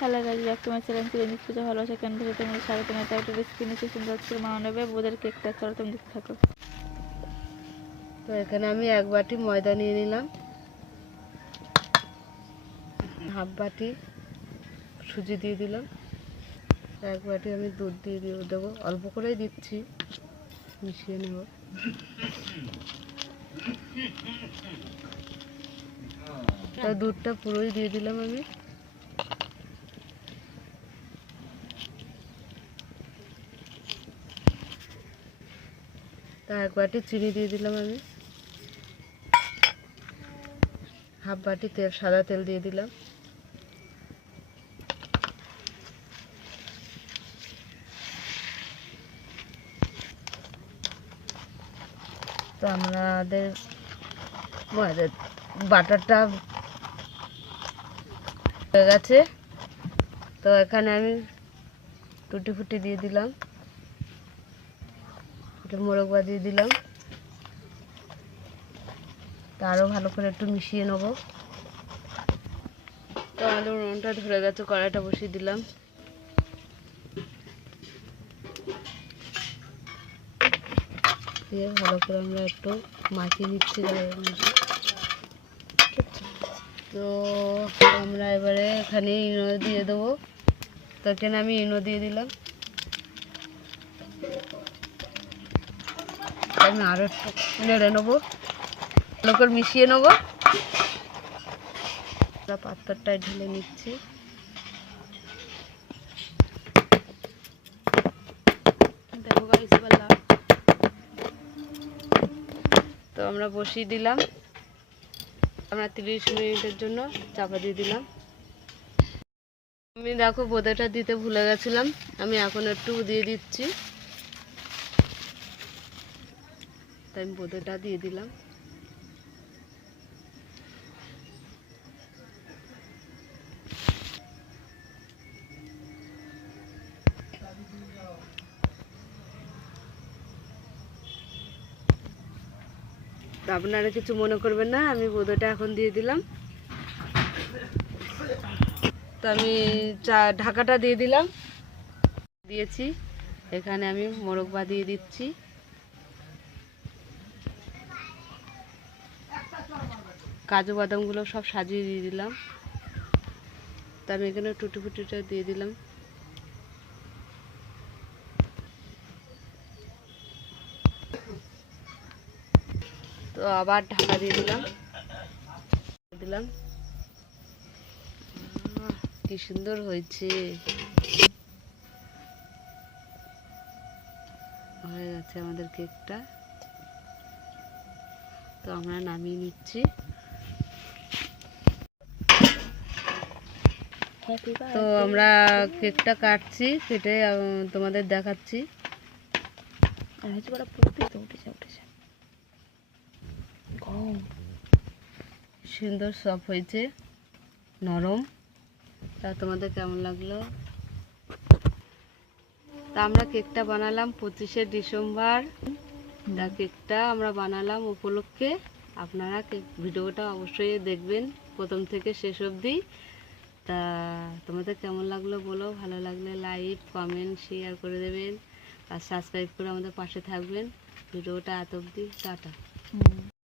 Hello guys, back to my channel Chiranjit Puja ভালোবাসা ক্যানভাসে তোমাদের স্বাগতম। এটা একটা রেসিপি নিয়েছি সুন্দর করে মা নেবে বোদের কেকটা। চলো তুমি দেখতে থাকো। তো এখানে আমি 1 বাটি ময়দা নিয়ে নিলাম, হাফ বাটি সুজি দিয়ে দিলাম, 1 বাটি আমি দুধ দিয়ে দেবো, অল্প করেই দিচ্ছি, মিশিয়ে নেব। তো দুধটা পুরোই দিয়ে দিলাম আমি। তা 1 বাটি চিনি দিয়ে দিলাম আমি, হাফ বাটি তেল, সাদা তেল দিয়ে দিলাম। তো আমাদের বাটারটা হয়ে গেছে। তো এখানে আমি টুটি ফুটি দিয়ে দিলাম, একটু মোরব্বা দিয়ে দিলাম। তা আরও ভালো করে একটু মিশিয়ে নেব। তো আমাদের উনুনটা ধরে গেছে, কড়াইটা বসিয়ে দিলাম। দিয়ে ভালো করে আমরা একটু মাখিয়ে নিচ্ছি গায়ের মধ্যে। তো আমরা এবারে এখানে ইনো দিয়ে দেবো। তো এখানে আমি ইনো দিয়ে দিলাম। আমি আরও একটু নেড়ে নেবো, ভালো করে মিশিয়ে নেবো। আমরা পাত্রটায় ঢেলে নিচ্ছি। তো আমরা বসিয়ে দিলাম, আমরা 30 মিনিটের জন্য চাপা দিয়ে দিলাম। আমি দেখো বোঁদেটা দিতে ভুলে গেছিলাম, আমি এখন একটু দিয়ে দিচ্ছি। তাই আমি বোঁদেটা দিয়ে দিলাম। আপনারা কিছু মনে করবেন না, আমি বোঁদেটা এখন দিয়ে দিলাম। তো আমি ঢাকাটা দিয়ে দিলাম, দিয়েছি। এখানে আমি মোরব্বা দিয়ে দিচ্ছি। কাজু বাদামগুলো সব সাজিয়ে দিয়ে দিলাম। তো আমি এখানে টুটি ফুটিটা দিয়ে দিলাম। তো আবার ঢাকা দিয়ে দিলাম। কি সুন্দর হয়েছে, হয়ে গেছে আমাদের কেকটা। তো আমরা নামিয়ে নিচ্ছি। তো আমরা কেকটা কাটছি, কেটে তোমাদের দেখাচ্ছি। সুন্দর সফট হয়েছে, নরম। তা তোমাদের কেমন লাগলো? তা আমরা কেকটা বানালাম 25শে ডিসেম্বর। তা কেকটা আমরা বানালাম উপলক্ষে। আপনারা ভিডিওটা অবশ্যই দেখবেন প্রথম থেকে শেষ অবধি। তা তোমাদের কেমন লাগলো বলো, ভালো লাগলে লাইক কমেন্ট শেয়ার করে দেবেন আর সাবস্ক্রাইব করে আমাদের পাশে থাকবেন। ভিডিওটা এত অবধি, টাটা।